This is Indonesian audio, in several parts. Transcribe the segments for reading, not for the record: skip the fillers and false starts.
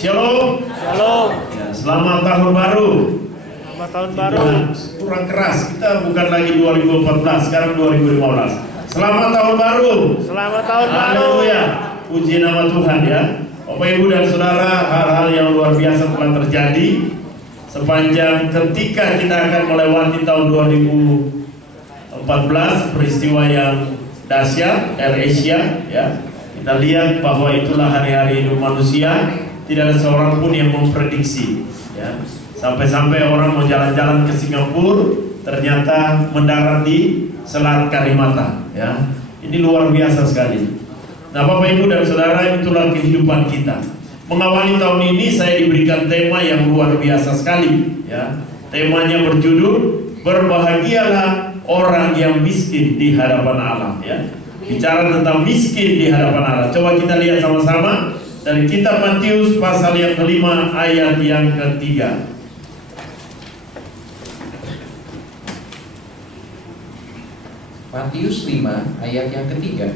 Shalom. Shalom. Ya, selamat tahun baru. Selamat tahun baru. Kurang keras, kita bukan lagi 2014, sekarang 2015. Selamat tahun baru. Selamat tahun baru. Haleluya. Puji nama Tuhan ya. Bapak Ibu dan Saudara, hal-hal yang luar biasa telah terjadi sepanjang ketika kita akan melewati tahun 2014, peristiwa yang dahsyat AirAsia ya. Kita lihat bahwa itulah hari-hari hidup manusia. Tidak ada seorang pun yang memprediksi ya. Sampai-sampai orang mau jalan-jalan ke Singapura, ternyata mendarat di Selat Karimata ya. Ini luar biasa sekali. Nah, Bapak Ibu dan Saudara, itulah kehidupan kita. Mengawali tahun ini saya diberikan tema yang luar biasa sekali ya. Temanya berjudul berbahagialah orang yang miskin di hadapan Allah ya. Bicara tentang miskin di hadapan Allah. Coba kita lihat sama-sama dari kitab Matius pasal yang kelima ayat yang ketiga. Matius 5 ayat yang ketiga.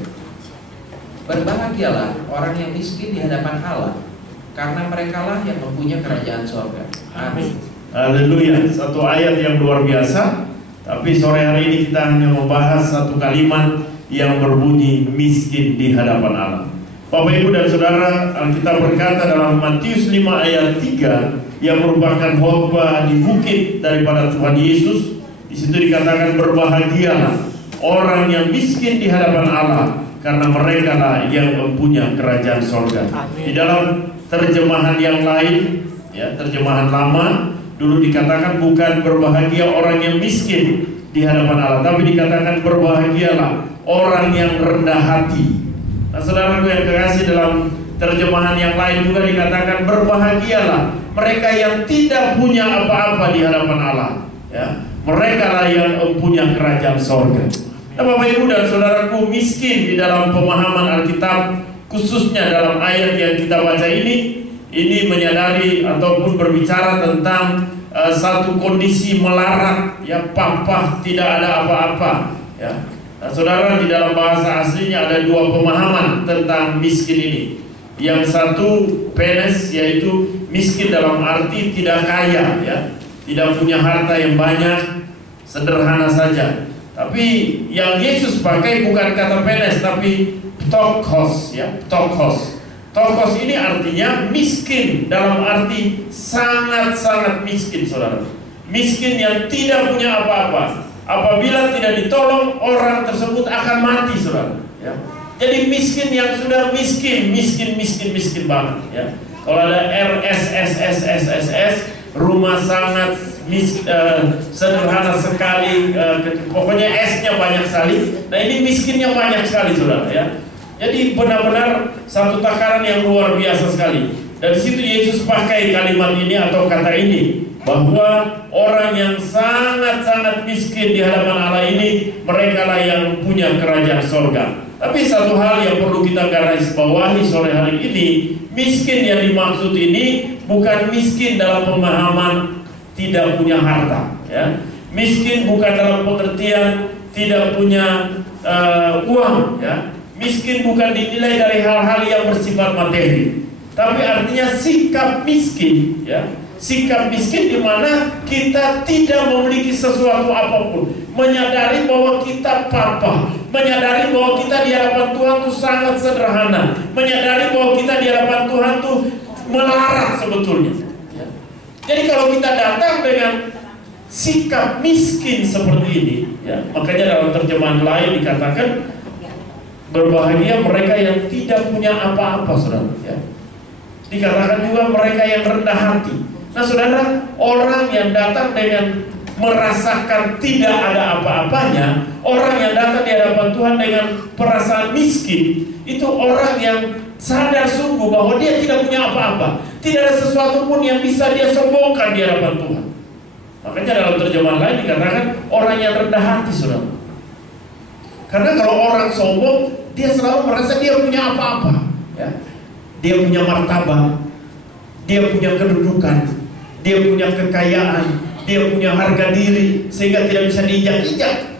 Berbahagialah orang yang miskin di hadapan Allah, karena merekalah yang mempunyai kerajaan surga. Amin. Haleluya. Satu ayat yang luar biasa. Tapi sore hari ini kita hanya membahas satu kalimat yang berbunyi miskin di hadapan Allah. Bapak Ibu dan Saudara, Alkitab berkata dalam Matius 5 ayat 3 yang merupakan khotbah di bukit daripada Tuhan Yesus. Di situ dikatakan berbahagialah orang yang miskin di hadapan Allah, karena mereka lah yang mempunyai kerajaan sorga. Di dalam terjemahan yang lain, ya, terjemahan lama, dulu dikatakan bukan berbahagia orang yang miskin di hadapan Allah, tapi dikatakan berbahagialah orang yang rendah hati. Nah, saudaraku yang kekasih, dalam terjemahan yang lain juga dikatakan berbahagialah mereka yang tidak punya apa-apa di hadapan Allah. Ya, mereka lah yang mempunyai kerajaan sorga. Nah, Bapak Ibu dan Saudaraku, miskin di dalam pemahaman Alkitab, khususnya dalam ayat yang kita baca ini menyadari ataupun berbicara tentang satu kondisi melarat, ya, pampah, tidak ada apa-apa. Ya. Nah, saudara, di dalam bahasa aslinya ada dua pemahaman tentang miskin ini. Yang satu penes, yaitu miskin dalam arti tidak kaya, ya, tidak punya harta yang banyak, sederhana saja. Tapi yang Yesus pakai bukan kata penes, tapi ptochos, ya, ptochos. Ptochos ini artinya miskin dalam arti sangat-sangat miskin, saudara. Miskin yang tidak punya apa-apa. Apabila tidak ditolong, orang tersebut akan mati, saudara. Ya. Jadi miskin yang sudah miskin banget. Ya. Kalau ada RSSSSSS, rumah sangat sederhana sekali, pokoknya S-nya banyak sekali. Nah, ini miskinnya banyak sekali, saudara. Ya. Jadi benar-benar satu takaran yang luar biasa sekali. Dari situ Yesus pakai kalimat ini atau kata ini, bahwa orang yang sangat-sangat miskin di hadapan Allah ini, mereka lah yang punya kerajaan sorga. Tapi satu hal yang perlu kita garis bawahi sore hari ini, miskin yang dimaksud ini bukan miskin dalam pemahaman tidak punya harta, ya. Miskin bukan dalam pengertian tidak punya uang, ya. Miskin bukan dinilai dari hal-hal yang bersifat materi, tapi artinya sikap miskin, ya. Sikap miskin di mana kita tidak memiliki sesuatu apapun, menyadari bahwa kita papa, menyadari bahwa kita di hadapan Tuhan itu sangat sederhana, menyadari bahwa kita di hadapan Tuhan itu melarat sebetulnya. Ya. Jadi kalau kita datang dengan sikap miskin seperti ini, ya, makanya dalam terjemahan lain dikatakan berbahagia mereka yang tidak punya apa-apa, saudara. Ya. Dikatakan juga mereka yang rendah hati. Nah, saudara, orang yang datang dengan merasakan tidak ada apa-apanya, orang yang datang di hadapan Tuhan dengan perasaan miskin, itu orang yang sadar sungguh bahwa dia tidak punya apa-apa, tidak ada sesuatu pun yang bisa dia sombongkan di hadapan Tuhan. Makanya dalam terjemahan lain dikatakan orang yang rendah hati, saudara. Karena kalau orang sombong, dia selalu merasa dia punya apa-apa, ya. Dia punya martabat, dia punya kedudukan, dia punya kekayaan, dia punya harga diri, sehingga tidak bisa diinjak-injak.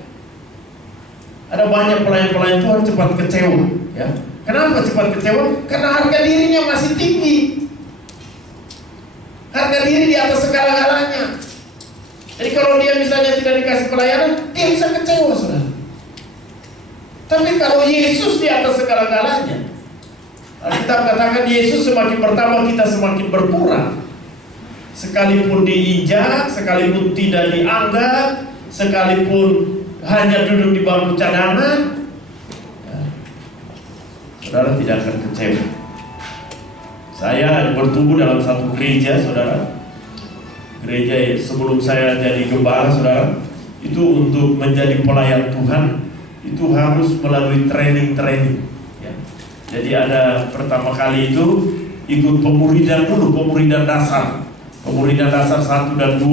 Ada banyak pelayan-pelayan Tuhan cepat kecewa, ya. Kenapa cepat kecewa? Karena harga dirinya masih tinggi. Harga diri di atas segala-galanya. Jadi kalau dia misalnya tidak dikasih pelayanan, dia bisa kecewa, saudara. Tapi kalau Yesus di atas segala-galanya, kita katakan Yesus semakin bertambah, kita semakin berkurang. Sekalipun diinjak, sekalipun tidak dianggap, sekalipun hanya duduk di bangku cadangan, ya, saudara tidak akan kecewa. Saya bertumbuh dalam satu gereja, saudara. Gereja sebelum saya jadi gembala, saudara, itu untuk menjadi pelayan Tuhan itu harus melalui training-training. Ya. Jadi ada pertama kali itu ikut pemuridan dulu, pemuridan dasar. Pemuridan dasar 1 dan 2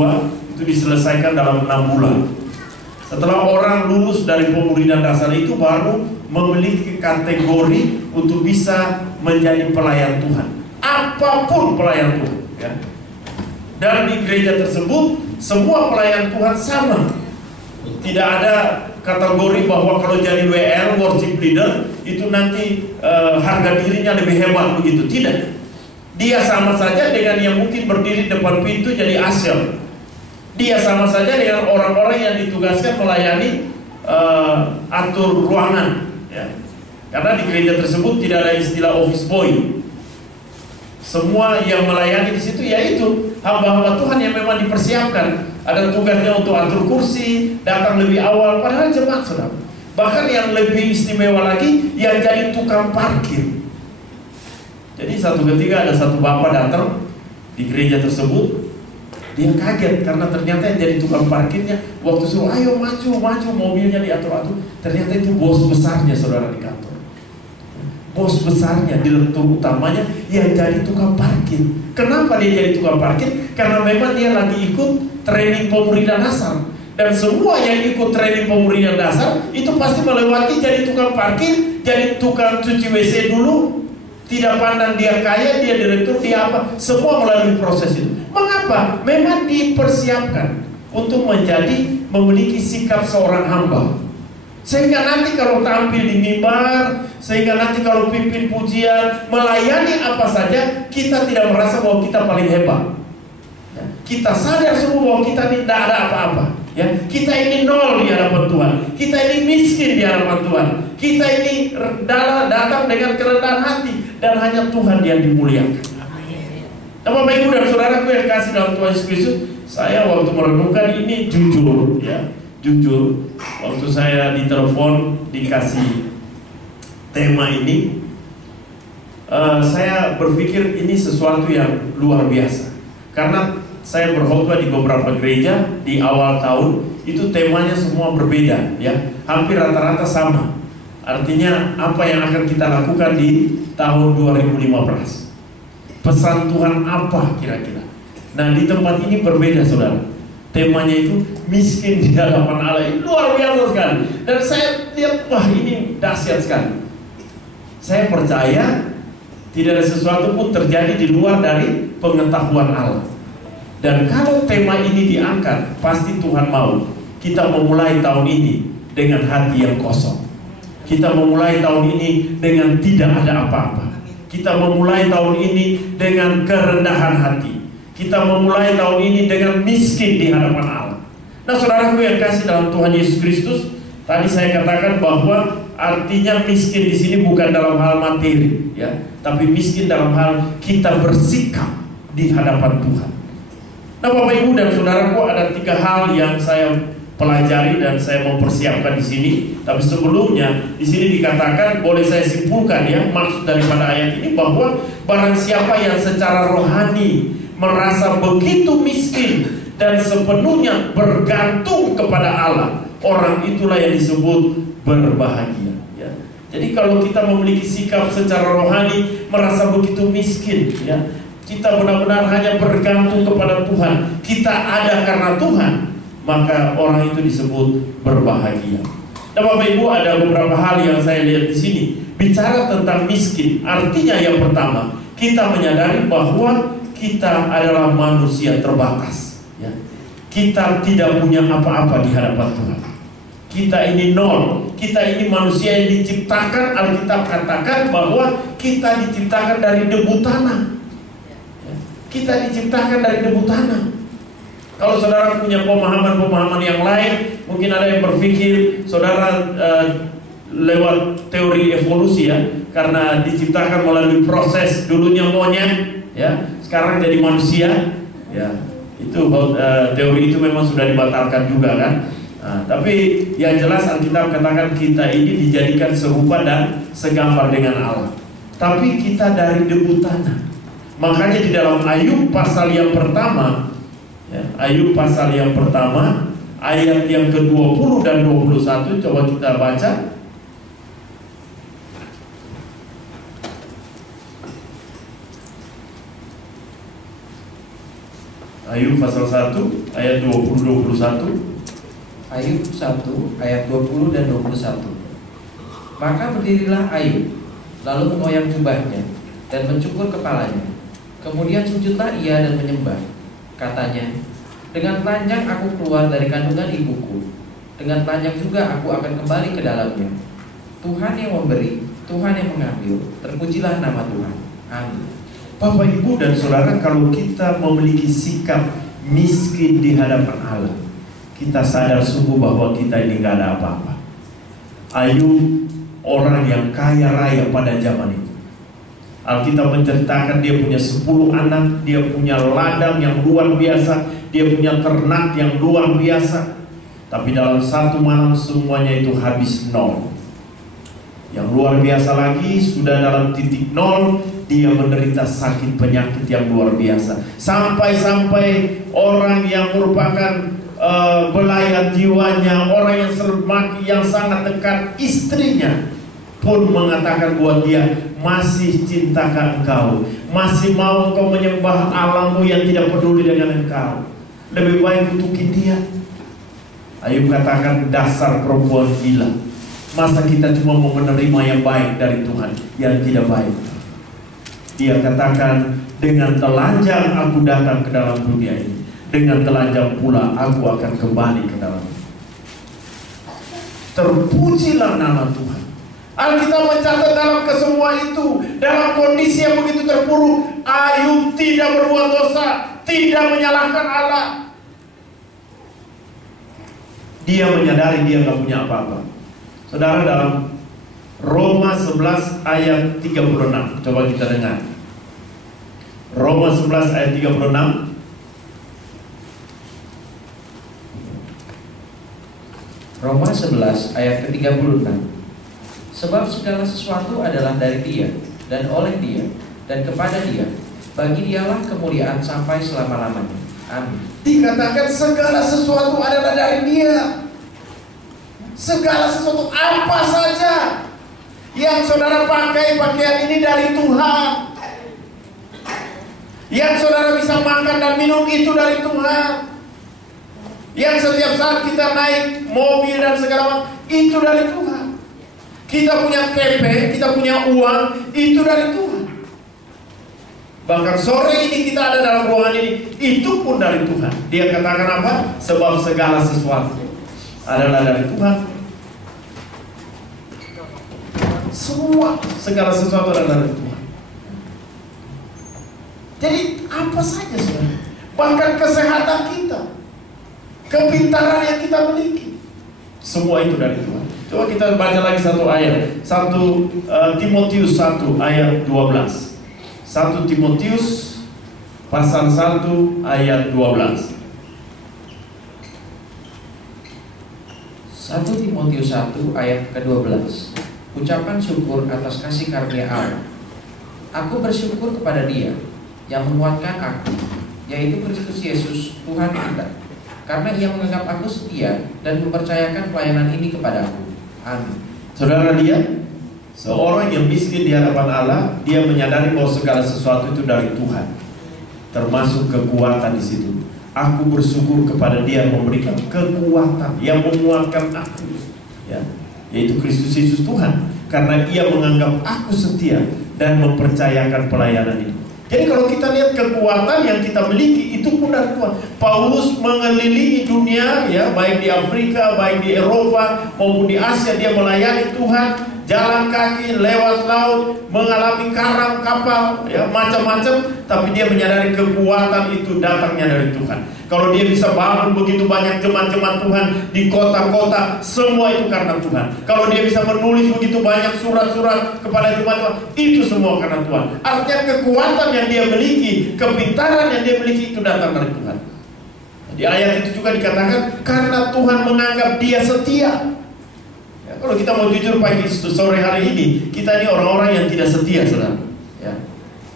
itu diselesaikan dalam 6 bulan. Setelah orang lulus dari pemuridan dasar itu baru memiliki kategori untuk bisa menjadi pelayan Tuhan. Apapun pelayan Tuhan, ya. Dan di gereja tersebut semua pelayan Tuhan sama. Tidak ada kategori bahwa kalau jadi WL, worship leader, itu nanti harga dirinya lebih hebat begitu. Tidak. Dia sama saja dengan yang mungkin berdiri depan pintu jadi usher. Dia sama saja dengan orang-orang yang ditugaskan melayani atur ruangan, ya. Karena di gereja tersebut tidak ada istilah office boy. Semua yang melayani di situ yaitu hamba-hamba Tuhan yang memang dipersiapkan. Ada tugasnya untuk atur kursi, datang lebih awal, padahal jemaat, saudara. Bahkan yang lebih istimewa lagi, yang jadi tukang parkir. Jadi satu ketika ada satu bapak datang di gereja tersebut, dia kaget karena ternyata yang jadi tukang parkirnya waktu suruh ayo maju mobilnya diatur-atur, ternyata itu bos besarnya, saudara, di kantor. Bos besarnya, direktur utamanya yang jadi tukang parkir. Kenapa dia jadi tukang parkir? Karena memang dia lagi ikut training pemuridan dasar. Dan semua yang ikut training pemuridan dasar itu pasti melewati jadi tukang parkir, jadi tukang cuci WC dulu. Tidak pandang dia kaya, dia direktur, dia apa, semua melalui proses itu. Mengapa? Memang dipersiapkan untuk memiliki sikap seorang hamba. Sehingga nanti kalau tampil di mimbar, sehingga nanti kalau pimpin pujian, melayani apa saja, kita tidak merasa bahwa kita paling hebat. Ya, kita sadar semua bahwa kita ini tidak ada apa-apa. Ya, kita ini nol di hadapan Tuhan. Kita ini miskin di hadapan Tuhan. Kita ini datang dengan kerendahan hati dan hanya Tuhan yang dimuliakan. Nah, Bapak Ibu dan Saudaraku yang kasih dalam Tuhan Yesus Kristus, saya waktu merenungkan ini jujur, ya. Jujur, waktu saya ditelepon dikasih tema ini, saya berpikir ini sesuatu yang luar biasa. Karena saya berkhotbah di beberapa gereja di awal tahun, itu temanya semua berbeda, ya, hampir rata-rata sama. Artinya apa yang akan kita lakukan di tahun 2015? Pesan Tuhan apa kira-kira? Nah, di tempat ini berbeda, saudara. Temanya itu miskin di hadapan Allah. Ini luar biasa sekali. Dan saya lihat, wah, ini dahsyat sekali. Saya percaya tidak ada sesuatu pun terjadi di luar dari pengetahuan Allah. Dan kalau tema ini diangkat, pasti Tuhan mau kita memulai tahun ini dengan hati yang kosong. Kita memulai tahun ini dengan tidak ada apa-apa. Kita memulai tahun ini dengan kerendahan hati. Kita memulai tahun ini dengan miskin di hadapan Allah. Nah, saudaraku yang kasih dalam Tuhan Yesus Kristus, tadi saya katakan bahwa artinya miskin di sini bukan dalam hal materi, ya, tapi miskin dalam hal kita bersikap di hadapan Tuhan. Nah, Bapak Ibu dan Saudaraku, ada 3 hal yang saya pelajari dan saya mempersiapkan di sini. Tapi sebelumnya di sini dikatakan, boleh saya simpulkan, ya, maksud daripada ayat ini bahwa barang siapa yang secara rohani merasa begitu miskin dan sepenuhnya bergantung kepada Allah, orang itulah yang disebut berbahagia, ya. Jadi kalau kita memiliki sikap secara rohani merasa begitu miskin, ya, kita benar-benar hanya bergantung kepada Tuhan, kita ada karena Tuhan, maka orang itu disebut berbahagia. Nah, Bapak Ibu, ada beberapa hal yang saya lihat di sini bicara tentang miskin. Artinya yang pertama, kita menyadari bahwa kita adalah manusia terbatas, ya. Kita tidak punya apa-apa di hadapan Tuhan. Kita ini nol. Kita ini manusia yang diciptakan, Alkitab katakan bahwa kita diciptakan dari debu tanah, ya. Kita diciptakan dari debu tanah. Kalau saudara punya pemahaman-pemahaman yang lain, mungkin ada yang berpikir saudara lewat teori evolusi ya, karena diciptakan melalui proses dulunya monyet, ya, sekarang jadi manusia, ya. Itu teori itu memang sudah dibatalkan juga kan. Tapi yang jelas Alkitab katakan kita ini dijadikan serupa dan segambar dengan Allah. Tapi kita dari debu tanah. Makanya di dalam Ayub pasal yang pertama, ya, Ayub pasal yang pertama ayat yang ke-20 dan 21, coba kita baca. Ayub pasal 1 ayat 20-21. Ayub 1 ayat 20 dan 21. Maka berdirilah Ayub, lalu mengoyang jubahnya dan mencukur kepalanya. Kemudian sujudlah ia dan menyembah. Katanya, dengan telanjang aku keluar dari kandungan ibuku, dengan telanjang juga aku akan kembali ke dalamnya. Tuhan yang memberi, Tuhan yang mengambil, terpujilah nama Tuhan. Amin. Bapak, Ibu, dan Saudara, kalau kita memiliki sikap miskin di hadapan Allah, kita sadar sungguh bahwa kita ini gak ada apa-apa. Ayub orang yang kaya raya pada zaman itu. Alkitab menceritakan dia punya 10 anak, dia punya ladang yang luar biasa, dia punya ternak yang luar biasa. Tapi dalam satu malam semuanya itu habis nol. Yang luar biasa lagi, sudah dalam titik nol, dia menderita sakit penyakit yang luar biasa. Sampai-sampai orang yang merupakan belayan jiwanya, orang yang sangat dekat, istrinya pun mengatakan buat dia, masih cintakah engkau, masih mau engkau menyembah Allahmu yang tidak peduli dengan engkau, lebih baik kutukin dia. Ayub katakan, dasar perempuan gila, masa kita cuma mau menerima yang baik dari Tuhan, yang tidak baik. Dia katakan, dengan telanjang aku datang ke dalam dunia ini, dengan telanjang pula aku akan kembali ke dalam. Terpujilah nama Tuhan. Alkitab mencatat dalam kesemua itu, dalam kondisi yang begitu terpuruk, Ayub tidak berbuat dosa, tidak menyalahkan Allah. Dia menyadari dia gak punya apa-apa. Saudara, dalam Roma 11 ayat 36, coba kita dengar. Roma 11 ayat 36. Roma 11 ayat ke-36. Sebab segala sesuatu adalah dari Dia, dan oleh Dia, dan kepada Dia. Bagi Dialah kemuliaan sampai selama-lamanya. Amin. Dikatakan segala sesuatu adalah dari Dia. Segala sesuatu, apa saja yang saudara pakai pakaian ini dari Tuhan. Yang saudara bisa makan dan minum itu dari Tuhan. Yang setiap saat kita naik mobil dan segala macam itu dari Tuhan. Kita punya KP, kita punya uang, itu dari Tuhan. Bahkan sore ini kita ada dalam ruangan ini, itu pun dari Tuhan. Dia katakan apa? Sebab segala sesuatu adalah dari Tuhan. Semua, segala sesuatu adalah dari Tuhan. Jadi apa saja saudara, bahkan kesehatan kita, kepintaran yang kita miliki, semua itu dari Tuhan. Coba kita baca lagi satu ayat, 1 Timotius 1 ayat 12. 1 Timotius pasal 1 ayat 12. 1 Timotius 1 ayat ke-12. Ucapan syukur atas kasih karunia Allah. Aku bersyukur kepada Dia yang menguatkan aku, yaitu Kristus Yesus Tuhan kita, karena Ia menganggap aku setia dan mempercayakan pelayanan ini kepadaku. Amin. Saudara, dia seorang yang miskin di hadapan Allah, dia menyadari bahwa segala sesuatu itu dari Tuhan, termasuk kekuatan di situ. Aku bersyukur kepada Dia yang memberikan kekuatan, yang menguatkan aku, ya, yaitu Kristus Yesus Tuhan, karena Ia menganggap aku setia dan mempercayakan pelayanan ini. Jadi kalau kita lihat kekuatan yang kita miliki itu pun dari Tuhan. Paulus mengelilingi dunia, ya, baik di Afrika, baik di Eropa maupun di Asia, dia melayani Tuhan. jalan kaki, lewat laut, mengalami karang kapal, ya macam-macam, tapi dia menyadari kekuatan itu datangnya dari Tuhan. Kalau dia bisa bangun begitu banyak jemaat-jemaat Tuhan di kota-kota, semua itu karena Tuhan. Kalau dia bisa menulis begitu banyak surat-surat kepada jemaat Tuhan, itu semua karena Tuhan. Artinya kekuatan yang dia miliki, kepintaran yang dia miliki itu datang dari Tuhan. Di ayat itu juga dikatakan karena Tuhan menganggap dia setia. Ya, kalau kita mau jujur pagi sore hari ini, kita ini orang-orang yang tidak setia, saudara. Ya.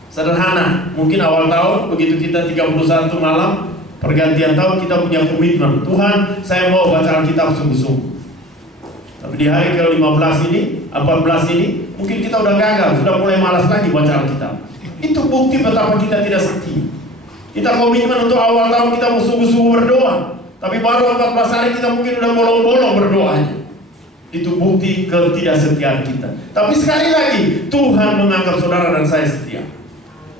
Sederhana, mungkin awal tahun begitu kita 31 malam pergantian tahun kita punya komitmen, Tuhan saya mau baca Alkitab sungguh-sungguh. Tapi di hari ke-15 ini, 14 ini, mungkin kita udah gagal, sudah mulai malas lagi baca Alkitab. Itu bukti betapa kita tidak setia. Kita komitmen untuk awal tahun kita mau sungguh-sungguh berdoa, tapi baru 14 hari kita mungkin udah bolong-bolong berdoanya. Itu bukti ketidaksetiaan kita. Tapi sekali lagi, Tuhan menganggap saudara dan saya setia.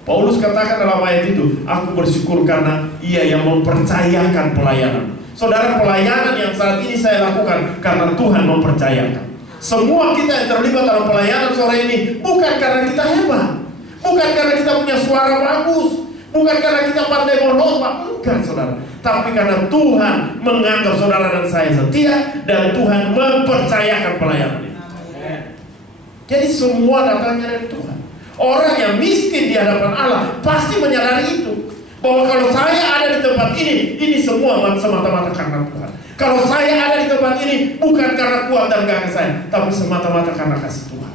Paulus katakan dalam ayat itu, aku bersyukur karena ia yang mempercayakan pelayanan. Saudara, pelayanan yang saat ini saya lakukan karena Tuhan mempercayakan. Semua kita yang terlibat dalam pelayanan sore ini bukan karena kita hebat, bukan karena kita punya suara bagus, bukan karena kita pandai berlomba, bukan saudara. Tapi karena Tuhan menganggap saudara dan saya setia, dan Tuhan mempercayakan pelayanan ini. Jadi semua datangnya dari Tuhan. Orang yang miskin di hadapan Allah pasti menyadari itu, bahwa kalau saya ada di tempat ini semua semata-mata karena Tuhan. Kalau saya ada di tempat ini bukan karena kuat dan gagah saya, tapi semata-mata karena kasih Tuhan.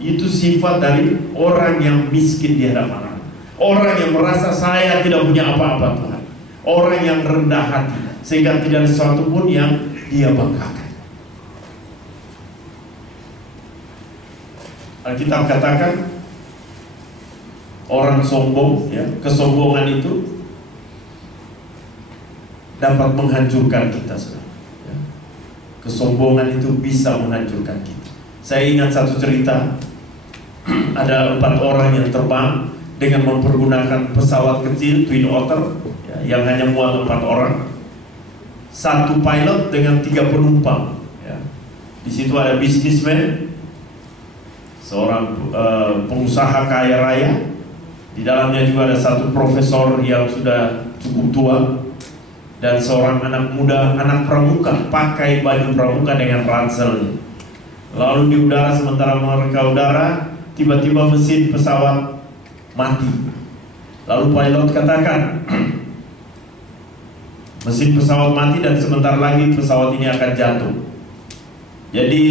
Itu sifat dari orang yang miskin di hadapan Allah. Orang yang merasa saya tidak punya apa-apa Tuhan. Orang yang rendah hati, sehingga tidak ada sesuatu pun yang dia banggakan. Alkitab katakan orang sombong, ya, kesombongan itu dapat menghancurkan kita, saudara. Ya. Kesombongan itu bisa menghancurkan kita. Saya ingat satu cerita, ada 4 orang yang terbang dengan mempergunakan pesawat kecil Twin Otter, ya, yang hanya muat 4 orang. Satu pilot dengan 3 penumpang. Ya. Di situ ada bisnismen, seorang pengusaha kaya raya. Di dalamnya juga ada satu profesor yang sudah cukup tua, dan seorang anak muda, anak pramuka, pakai baju pramuka dengan ranselnya. Lalu di udara, sementara mereka udara, tiba-tiba mesin pesawat mati. Lalu pilot katakan, mesin pesawat mati dan sebentar lagi pesawat ini akan jatuh. Jadi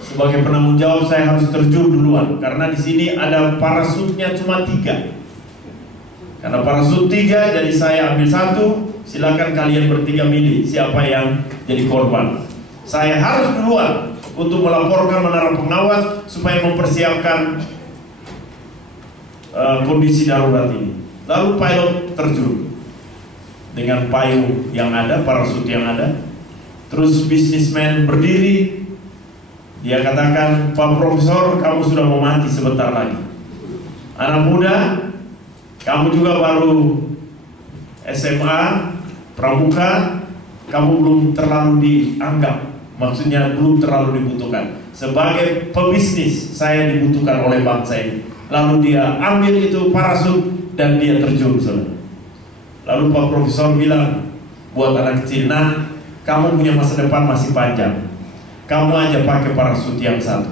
sebagai penanggung jawab saya harus terjun duluan, karena di sini ada parasutnya cuma 3. Karena parasut 3, jadi saya ambil 1. Silakan kalian bertiga milih siapa yang jadi korban. Saya harus duluan untuk melaporkan menara pengawas supaya mempersiapkan kondisi darurat ini. Lalu pilot terjun dengan payung yang ada, parasut yang ada. Terus bisnismen berdiri. Dia katakan, Pak Profesor, kamu sudah mau mati sebentar lagi. Anak muda, kamu juga baru SMA, pramuka, kamu belum terlalu dianggap, maksudnya belum terlalu dibutuhkan. Sebagai pebisnis, saya dibutuhkan oleh bangsa ini. Lalu dia ambil itu parasut dan dia terjun, saudara. Lalu Pak Profesor bilang buat anak kecil, nah, kamu punya masa depan masih panjang. Kamu aja pakai parasut yang 1.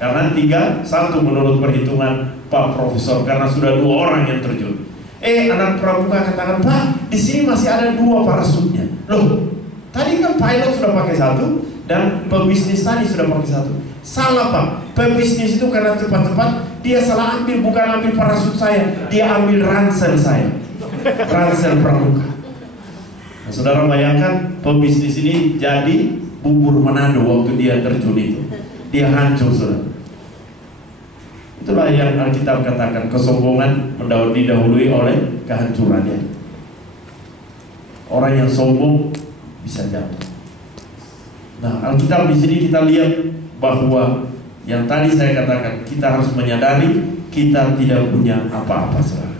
Karena 3, 1 menurut perhitungan Pak Profesor, karena sudah 2 orang yang terjun. Anak pramuka katakan, Pak, di sini masih ada 2 parasutnya. Loh, tadi kan pilot sudah pakai 1 dan pebisnis tadi sudah pakai 1. Salah, Pak. Pebisnis itu karena cepat-cepat dia salah ambil, bukan ambil parasut saya, dia ambil ransel saya, ransel pramuka. Nah, saudara bayangkan, pebisnis ini jadi bubur Manado waktu dia terjun itu. Dia hancur, saudara. Itulah yang Alkitab katakan, kesombongan didahului oleh kehancurannya. Orang yang sombong bisa jatuh. Nah, Alkitab di sini kita lihat bahwa yang tadi saya katakan, kita harus menyadari kita tidak punya apa-apa, saudara.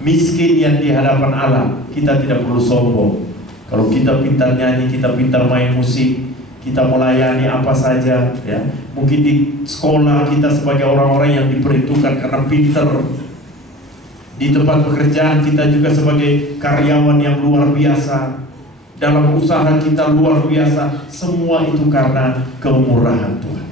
Miskin yang di hadapan Allah, kita tidak perlu sombong. Kalau kita pintar nyanyi, kita pintar main musik, kita melayani apa saja, ya. Mungkin di sekolah kita sebagai orang-orang yang diperhitungkan karena pinter. Di tempat pekerjaan kita juga sebagai karyawan yang luar biasa. Dalam usaha kita luar biasa. Semua itu karena kemurahan Tuhan.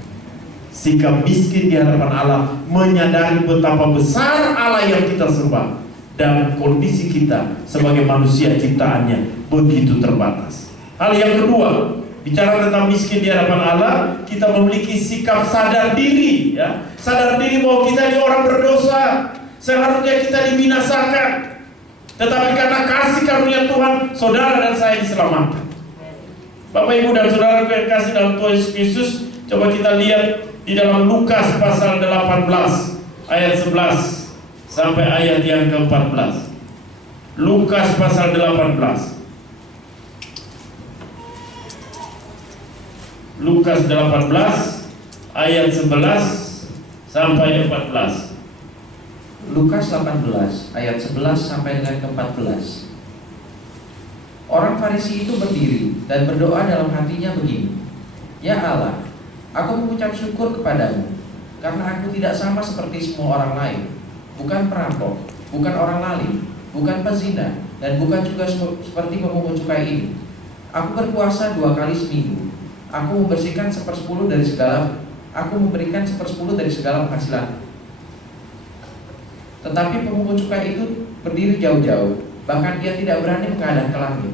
Sikap miskin di hadapan Allah, menyadari betapa besar Allah yang kita sembah, dan kondisi kita sebagai manusia ciptaannya begitu terbatas. Hal yang kedua, bicara tentang miskin di hadapan Allah, kita memiliki sikap sadar diri, ya. Sadar diri bahwa kita ini orang berdosa, seharusnya kita dibinasakan. Tetapi karena kasih karunia Tuhan, saudara dan saya diselamatkan. Bapak, Ibu, dan saudara yang kasih dalam Tuhan Yesus Kristus, coba kita lihat di dalam Lukas pasal 18 ayat 11 sampai ayat yang ke-14. Lukas pasal 18. Lukas 18 ayat 11 sampai 14. Lukas 18 ayat 11 sampai dengan ke-14. Orang Farisi itu berdiri dan berdoa dalam hatinya begini: Ya Allah, aku mengucap syukur kepadamu karena aku tidak sama seperti semua orang lain, bukan perampok, bukan orang lalim, bukan pezina, dan bukan juga seperti pemungut cukai ini. Aku berpuasa 2 kali seminggu. Aku memberikan 1/10 dari segala penghasilan. Tetapi pemungut cukai itu berdiri jauh-jauh, bahkan ia tidak berani menghadap ke langit,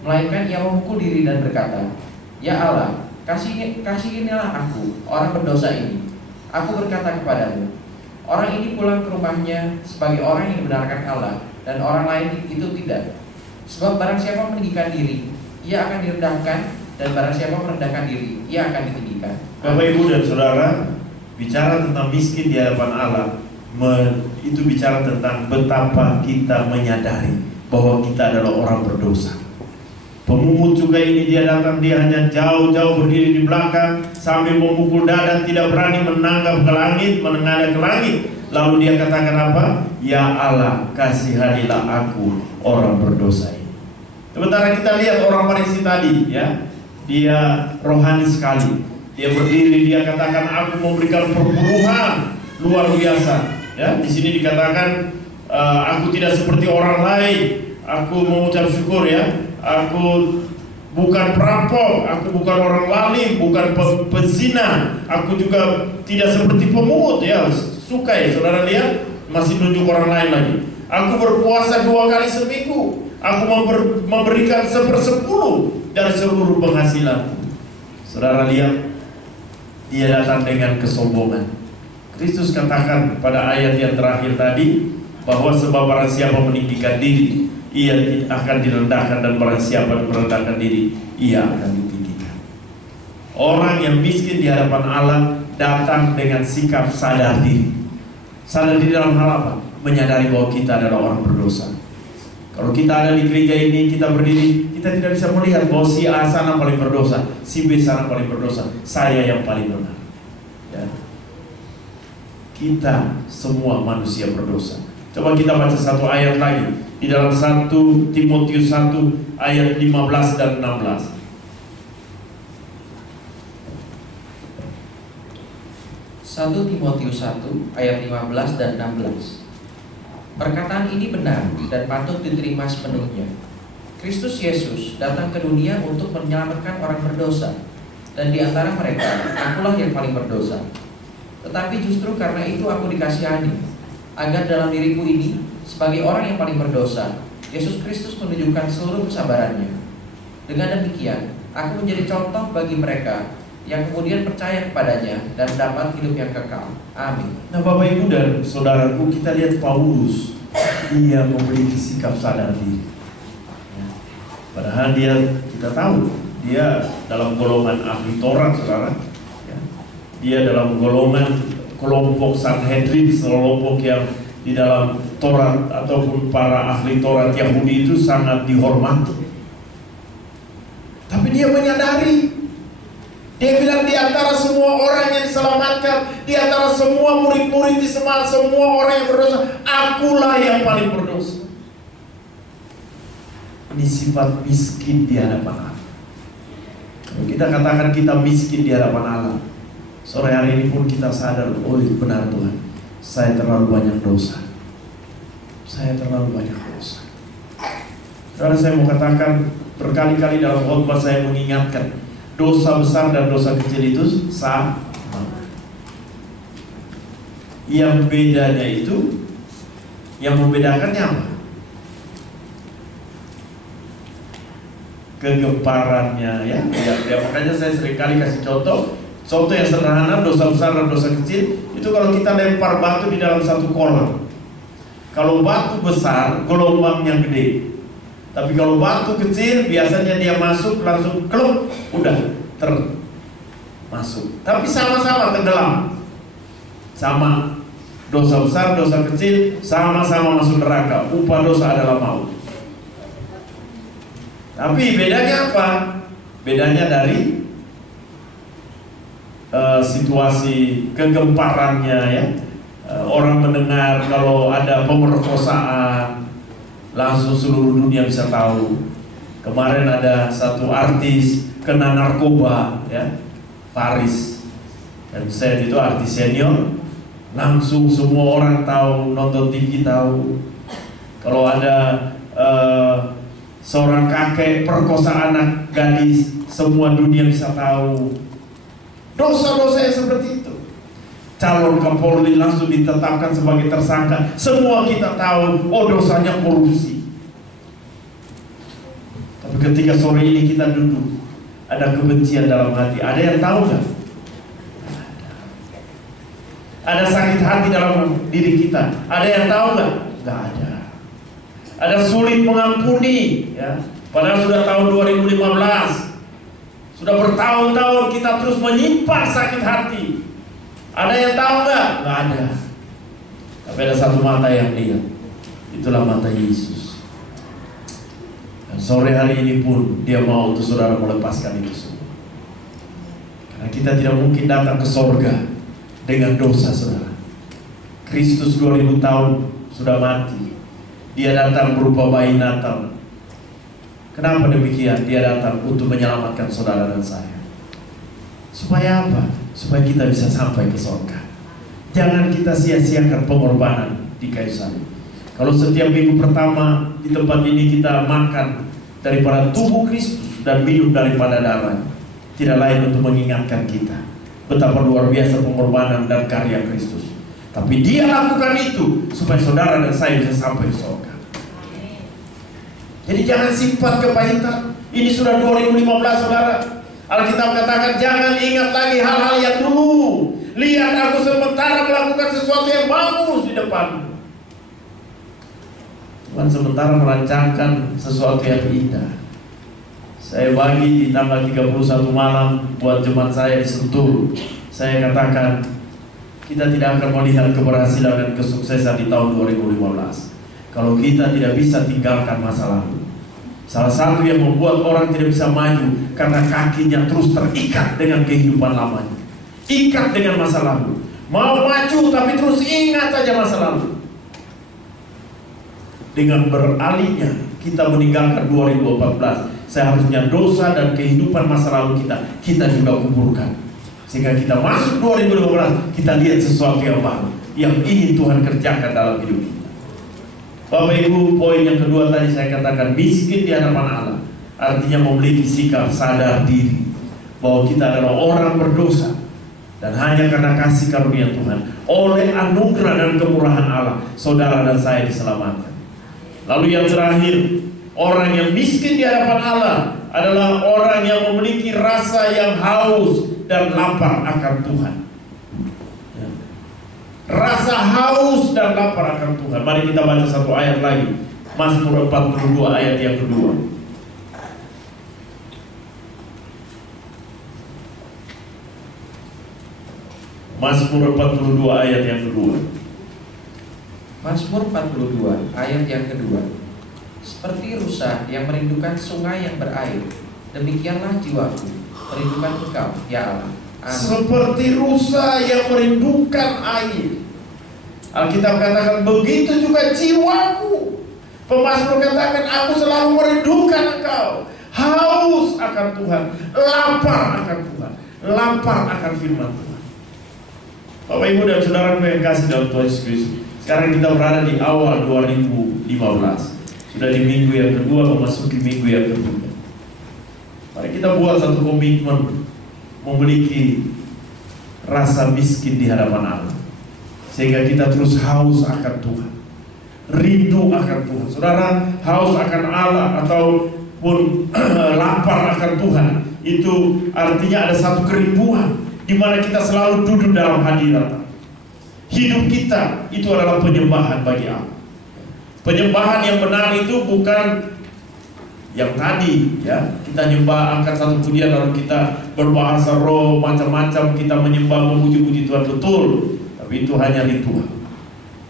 melainkan ia memukul diri dan berkata, Ya Allah, kasihinilah aku, orang berdosa ini. Aku berkata kepadamu, orang ini pulang ke rumahnya sebagai orang yang dibenarkan Allah, dan orang lain itu tidak. Sebab barang siapa meninggikan diri, ia akan direndahkan, dan barang siapa merendahkan diri, ia akan ditinggikan. Bapak, Ibu, dan saudara, bicara tentang miskin di hadapan Allah, itu bicara tentang betapa kita menyadari bahwa kita adalah orang berdosa. Pemungut cukai ini dia datang, dia hanya jauh-jauh berdiri di belakang sambil memukul dada, tidak berani menanggap ke langit, menengadah ke langit. Lalu dia katakan apa? Ya Allah, kasihanilah aku, orang berdosa ini. Sementara kita lihat orang Farisi tadi, ya, dia rohani sekali. Dia berdiri, dia katakan, aku memberikan perpuluhan luar biasa. Ya, di sini dikatakan, aku tidak seperti orang lain. Aku mengucap syukur, ya. Aku bukan perampok, aku bukan orang lalim, bukan pezina. Aku juga tidak seperti pemungut, ya. Sukai, saudara lihat, masih nunjuk orang lain lagi. Aku berpuasa 2 kali seminggu. Aku memberikan 1/10 dari seluruh penghasilanku. Saudara lihat, dia datang dengan kesombongan. Kristus katakan pada ayat yang terakhir tadi bahwa sebab barang siapa meninggikan diri, ia akan direndahkan, dan barang siapa merendahkan diri, ia akan ditinggikan. Orang yang miskin di hadapan Allah datang dengan sikap sadar diri. Sadar diri dalam hal apa? Menyadari bahwa kita adalah orang berdosa. Kalau kita ada di gereja ini, kita berdiri, kita tidak bisa melihat bahwa si A sana paling berdosa, si B sana paling berdosa, saya yang paling benar, ya. Kita semua manusia berdosa. Coba kita baca satu ayat lagi di dalam 1 Timotius 1 ayat 15 dan 16. 1 Timotius 1 ayat 15 dan 16. Perkataan ini benar dan patut diterima sepenuhnya. Kristus Yesus datang ke dunia untuk menyelamatkan orang berdosa, dan di antara mereka akulah yang paling berdosa. Tetapi justru karena itu aku dikasihani, agar dalam diriku ini, sebagai orang yang paling berdosa, Yesus Kristus menunjukkan seluruh kesabarannya. Dengan demikian, aku menjadi contoh bagi mereka yang kemudian percaya kepadanya dan mendapat hidup yang kekal. Amin. Nah, Bapak, Ibu, dan saudaraku, kita lihat Paulus, dia memiliki sikap sadar diri. Padahal kita tahu, dia dalam golongan ahli Taurat, saudara. Dia dalam golongan kelompok Sanhedrin, kelompok yang di dalam Taurat ataupun para ahli Taurat Yahudi itu sangat dihormati. Tapi dia menyadari, dia bilang, di antara semua orang yang diselamatkan, di antara semua murid-murid di semua orang yang berdosa, akulah yang paling berdosa. Ini sifat miskin di hadapan Allah. Kalau kita katakan kita miskin di hadapan Allah. Sore hari ini pun kita sadar, oh benar Tuhan, saya terlalu banyak dosa. Saya terlalu banyak dosa. Karena saya mau katakan, berkali-kali dalam khotbah saya mengingatkan, dosa besar dan dosa kecil itu sama. Yang bedanya itu, yang membedakannya apa? Kegemparannya, ya. Makanya saya seringkali kasih contoh yang sederhana, dosa besar dan dosa kecil. Itu kalau kita lempar batu di dalam satu kolam. Kalau batu besar, gelombangnya gede. Tapi kalau batu kecil, biasanya dia masuk langsung klub, udah masuk. Tapi sama-sama tenggelam. Sama. Dosa besar, dosa kecil, sama-sama masuk neraka. Upah dosa adalah maut. Tapi bedanya apa? Bedanya dari situasi kegemparannya, ya. Orang mendengar kalau ada pemerkosaan, langsung seluruh dunia bisa tahu. Kemarin ada satu artis kena narkoba, ya, Faris. Dan saya itu artis senior, langsung semua orang tahu, nonton TV tahu. Kalau ada seorang kakek perkosa anak gadis, semua dunia bisa tahu. Dosa-dosa yang seperti itu. Calon Kapolri langsung ditetapkan sebagai tersangka. Semua kita tahu, oh dosanya korupsi. Tapi ketika sore ini kita duduk, ada kebencian dalam hati. Ada yang tahu nggak? Ada sakit hati dalam diri kita. Ada yang tahu nggak? Nggak ada. Ada sulit mengampuni, ya. Padahal sudah tahun 2015, sudah bertahun-tahun kita terus menyimpan sakit hati. Ada yang tahu nggak? Nggak ada. Tapi ada satu mata yang lihat. Itulah mata Yesus. Dan sore hari ini pun Dia mau untuk saudara melepaskan itu semua. Karena kita tidak mungkin datang ke sorga dengan dosa saudara. Kristus 2000 tahun sudah mati. Dia datang berupa bayi Natal. Kenapa demikian? Dia datang untuk menyelamatkan saudara dan saya. Supaya apa? Supaya kita bisa sampai ke surga. Jangan kita sia-siakan pengorbanan di kayu salib. Kalau setiap minggu pertama di tempat ini kita makan daripada tubuh Kristus dan minum daripada darahnya, tidak lain untuk mengingatkan kita betapa luar biasa pengorbanan dan karya Kristus. Tapi Dia lakukan itu supaya saudara dan saya bisa sampai ke surga. Jadi jangan simpan kepahitan. Ini sudah 2015 saudara. Alkitab katakan jangan ingat lagi hal-hal yang dulu. Lihat aku sementara melakukan sesuatu yang bagus di depan. Tuhan sementara merancangkan sesuatu yang indah. Saya bagi di tanggal 31 malam buat jemaat saya di Sentul. Saya katakan kita tidak akan melihat keberhasilan dan kesuksesan di tahun 2015 kalau kita tidak bisa tinggalkan masa lalu. Salah satu yang membuat orang tidak bisa maju karena kakinya terus terikat dengan kehidupan lamanya, ikat dengan masa lalu. Mau maju tapi terus ingat saja masa lalu. Dengan beralihnya kita meninggalkan 2014, seharusnya dosa dan kehidupan masa lalu kita juga kuburkan. Sehingga kita masuk 2015, kita lihat sesuatu yang baru yang ingin Tuhan kerjakan dalam hidup kita. Bapak Ibu, poin yang kedua tadi saya katakan miskin di hadapan Allah, artinya memiliki sikap sadar diri bahwa kita adalah orang berdosa dan hanya karena kasih karunia Tuhan, oleh anugerah dan kemurahan Allah, saudara dan saya diselamatkan. Lalu yang terakhir, orang yang miskin di hadapan Allah adalah orang yang memiliki rasa yang haus dan lapar akan Tuhan. Rasa haus dan lapar akan Tuhan. Mari kita baca satu ayat lagi, Mazmur 42 ayat yang kedua. Mazmur 42 ayat yang kedua. Mazmur 42 ayat yang kedua. Seperti rusa yang merindukan sungai yang berair, demikianlah jiwaku merindukan Engkau, ya Allah. Amin. Seperti rusa yang merindukan air. Alkitab katakan begitu juga jiwaku. Pemazmur katakan aku selalu merindukan Engkau. haus akan Tuhan, lapar akan Tuhan, lapar akan firman Tuhan. Bapak Ibu dan Saudara yang kasih dalam Tuhan Yesus Kristus, sekarang kita berada di awal 2015, sudah di minggu yang kedua memasuki minggu yang ketiga. Mari kita buat satu komitmen memiliki rasa miskin di hadapan Allah, sehingga kita terus haus akan Tuhan, rindu akan Tuhan. Saudara, haus akan Allah ataupun lapar akan Tuhan, itu artinya ada satu kerinduan di mana kita selalu duduk dalam hadirat. Hidup kita itu adalah penyembahan bagi Allah. Penyembahan yang benar itu bukan yang tadi, ya, kita nyembah angkat satu pujian lalu kita berbahasa roh macam-macam, kita menyembah memuji-puji Tuhan, betul, tapi itu hanya ritual.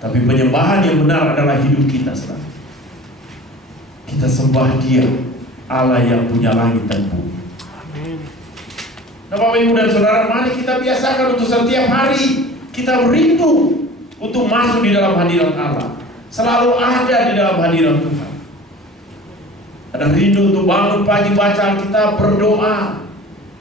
Tapi penyembahan yang benar adalah hidup kita selalu. Kita sembah Dia, Allah yang punya langit dan bumi. Nah, Bapak Ibu dan Saudara, mari kita biasakan untuk setiap hari kita rindu untuk masuk di dalam hadirat Allah, selalu ada di dalam hadirat Tuhan. Ada rindu untuk bangun pagi, baca Alkitab, berdoa.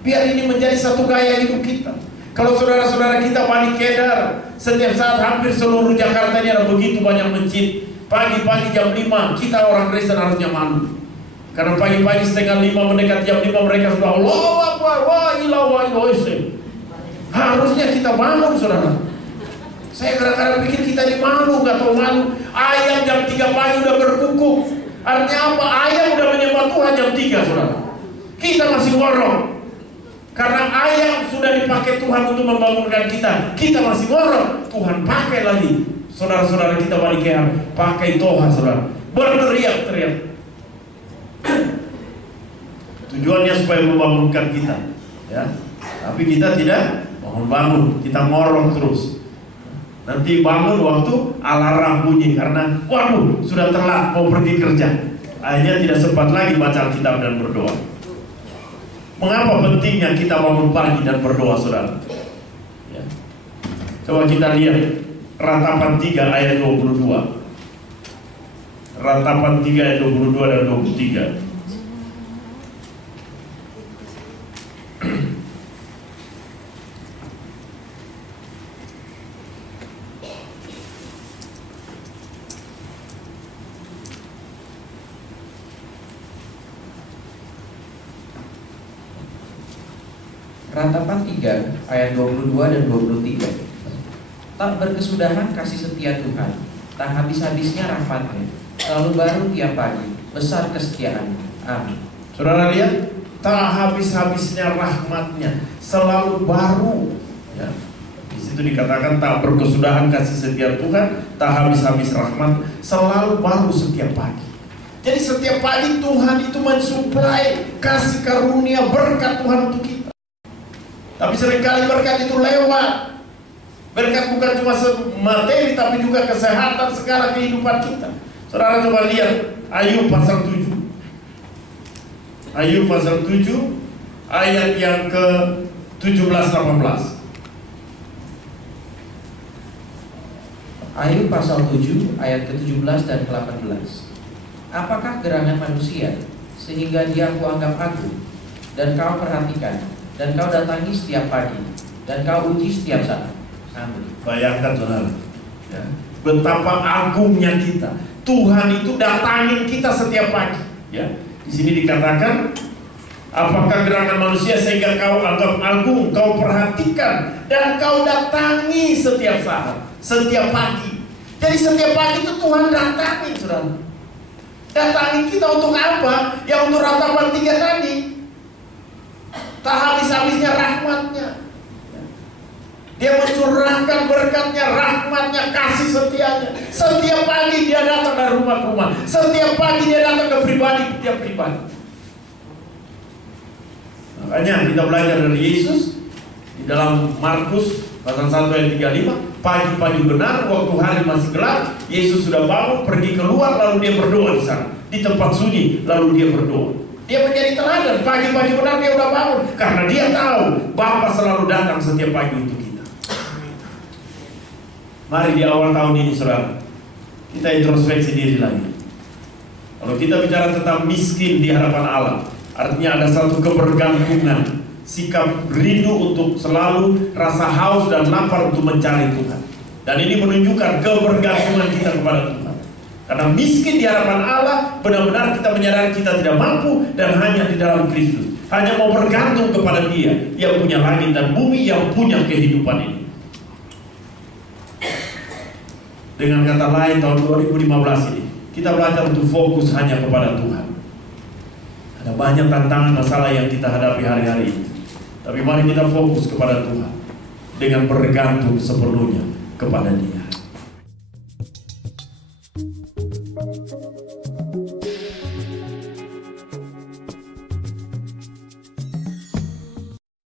Biar ini menjadi satu gaya hidup kita. Kalau saudara-saudara kita Bani Kedar, setiap saat hampir seluruh Jakarta ini ada begitu banyak masjid. Pagi-pagi jam 5 kita orang Kristen harusnya malu. Karena pagi-pagi setengah 5 mendekat jam 5 mereka sudah Allahu Akbar, wa ilah wa ilah. Harusnya kita malu, saudara. Saya kadang-kadang pikir kita ini malu, gak tahu malu. Ayam jam 3 pagi udah berkukuk. Artinya apa? Ayam udah menyembah Tuhan jam 3, saudara. Kita masih ngorok. Karena ayam sudah dipakai Tuhan untuk membangunkan kita. Kita masih ngorok. Tuhan pakai lagi. Saudara-saudara kita balik pakai toha, saudara. Berteriak-teriak. Tujuannya supaya membangunkan kita, ya. Tapi kita tidak bangun-bangun, kita ngorok terus. Nanti bangun waktu alarm bunyi karena waduh sudah telat mau pergi kerja. Akhirnya tidak sempat lagi baca Alkitab dan berdoa. Mengapa pentingnya kita bangun pagi dan berdoa, saudara? Ya. Coba kita lihat Ratapan 3 ayat 22. Ratapan 3 ayat 22 dan 23. Ratapan 3 ayat 22 dan 23. Tak berkesudahan kasih setia Tuhan, tak habis-habisnya rahmatnya, selalu baru tiap pagi, besar kesetiaannya. Amin. Saudara lihat, tak habis-habisnya rahmatnya, selalu baru, ya. Di situ dikatakan tak berkesudahan kasih setia Tuhan, tak habis-habis rahmat, selalu baru setiap pagi. Jadi setiap pagi Tuhan itu mensuplai kasih karunia berkat Tuhan untuk kita. Tapi seringkali berkat itu lewat. Berkat bukan cuma materi, tapi juga kesehatan segala kehidupan kita. Saudara coba lihat Ayub pasal 7. Ayub pasal 7 ayat yang ke 17-18. Ayub pasal 7 ayat ke-17 dan ke-18. Apakah gerangan manusia sehingga dia aku anggap agung, dan kau perhatikan, dan kau datangi setiap pagi, dan kau uji setiap saat. Amin. Bayangkan saudara, ya, betapa agungnya kita. Tuhan itu datangin kita setiap pagi. Ya, di sini dikatakan, apakah gerangan manusia sehingga kau anggap agung, kau perhatikan, dan kau datangi setiap saat, setiap pagi. Jadi setiap pagi itu Tuhan datangi, saudara. Datangi kita untuk apa? Ya untuk Ratapan 3 tadi. Tak habis-habisnya rahmatnya. Dia mencurahkan berkatnya, rahmatnya, kasih setianya. Setiap pagi dia datang dari rumah ke rumah. Setiap pagi dia datang ke pribadi tiap pribadi. Makanya kita belajar dari Yesus di dalam Markus pasal 1 ayat 35. Pagi-pagi benar, waktu hari masih gelap, Yesus sudah bangun, pergi keluar, lalu dia berdoa di sana, di tempat sunyi, lalu dia berdoa. Dia menjadi teladan. Pagi-pagi benar dia udah bangun, karena dia tahu Bapa selalu datang setiap pagi untuk kita. Mari di awal tahun ini, saudara, kita introspeksi diri lagi. Kalau kita bicara tentang miskin di hadapan Allah, Artinya ada satu kebergantungan, sikap rindu untuk selalu rasa haus dan lapar untuk mencari Tuhan. Dan ini menunjukkan kebergantungan kita kepada Tuhan. Karena miskin di hadapan Allah, benar-benar kita menyadari kita tidak mampu dan hanya di dalam Kristus. Hanya mau bergantung kepada Dia yang punya langit dan bumi, yang punya kehidupan ini. Dengan kata lain, tahun 2015 ini kita belajar untuk fokus hanya kepada Tuhan. Ada banyak tantangan masalah yang kita hadapi hari-hari ini, tapi mari kita fokus kepada Tuhan dengan bergantung sepenuhnya kepada Dia.